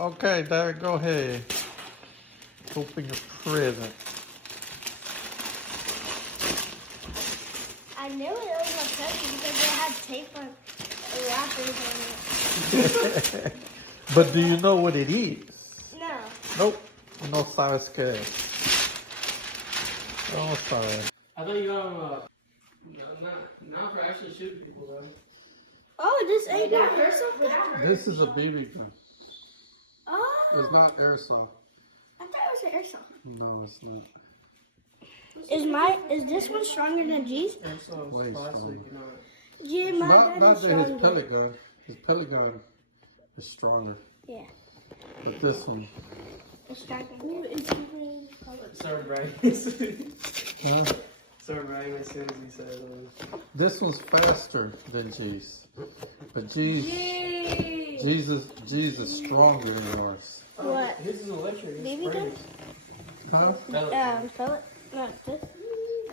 Okay, David, go ahead. Open your present. I knew it was a present because they had tape on wrappers on it. But do you know what it is? No. Nope. No sabes qué es. No sabes. I thought you got not for actually shooting people though. Oh, this ain't got airsoft gun? This is a BB gun. Oh. It's not airsoft. I thought it was an airsoft. No, it's not. Is this one stronger than G's? Airsoft Way plastic, stronger. you know. Yeah, my Not gun that is his stronger. pellet gun. His pellet gun is stronger. Yeah. But this one, It's stronger. Ooh, it's green color. Started bragging. huh? Started bragging as soon as he said This one's faster than G's. But G's is stronger than yours. What? His is electric. It's BB gun? Huh? Pellet? No, this.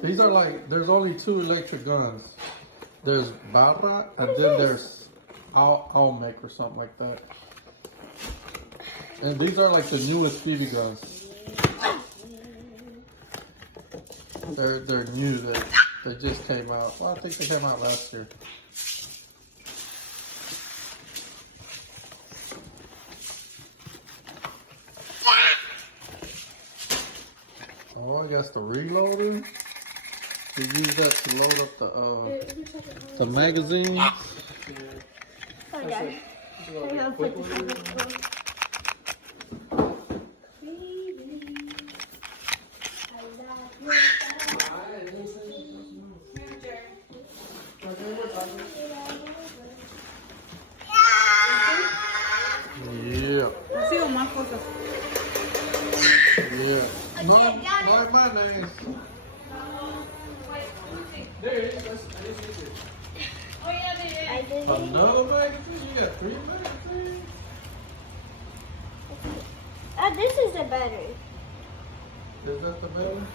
These are like, there's only 2 electric guns. There's Barra and What is then this? there's Almec or something like that. And these are like the newest BB guns. They're new. They just came out. Well, I think they came out last year. Oh, I guess the reloader. You use that to load up the magazines. Yeah. Oh, That's yeah. like, I'm gonna put this on the floor. Yeah. Así o más fotos. Yeah. No, not mayonnaise. There it is. I just used it. I did it. Another magazine? You got 3 magazines? This is the battery. Is that the battery?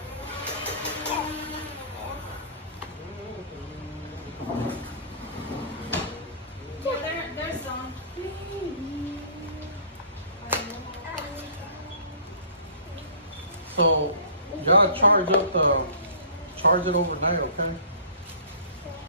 There's some. So, you gotta charge it overnight, okay?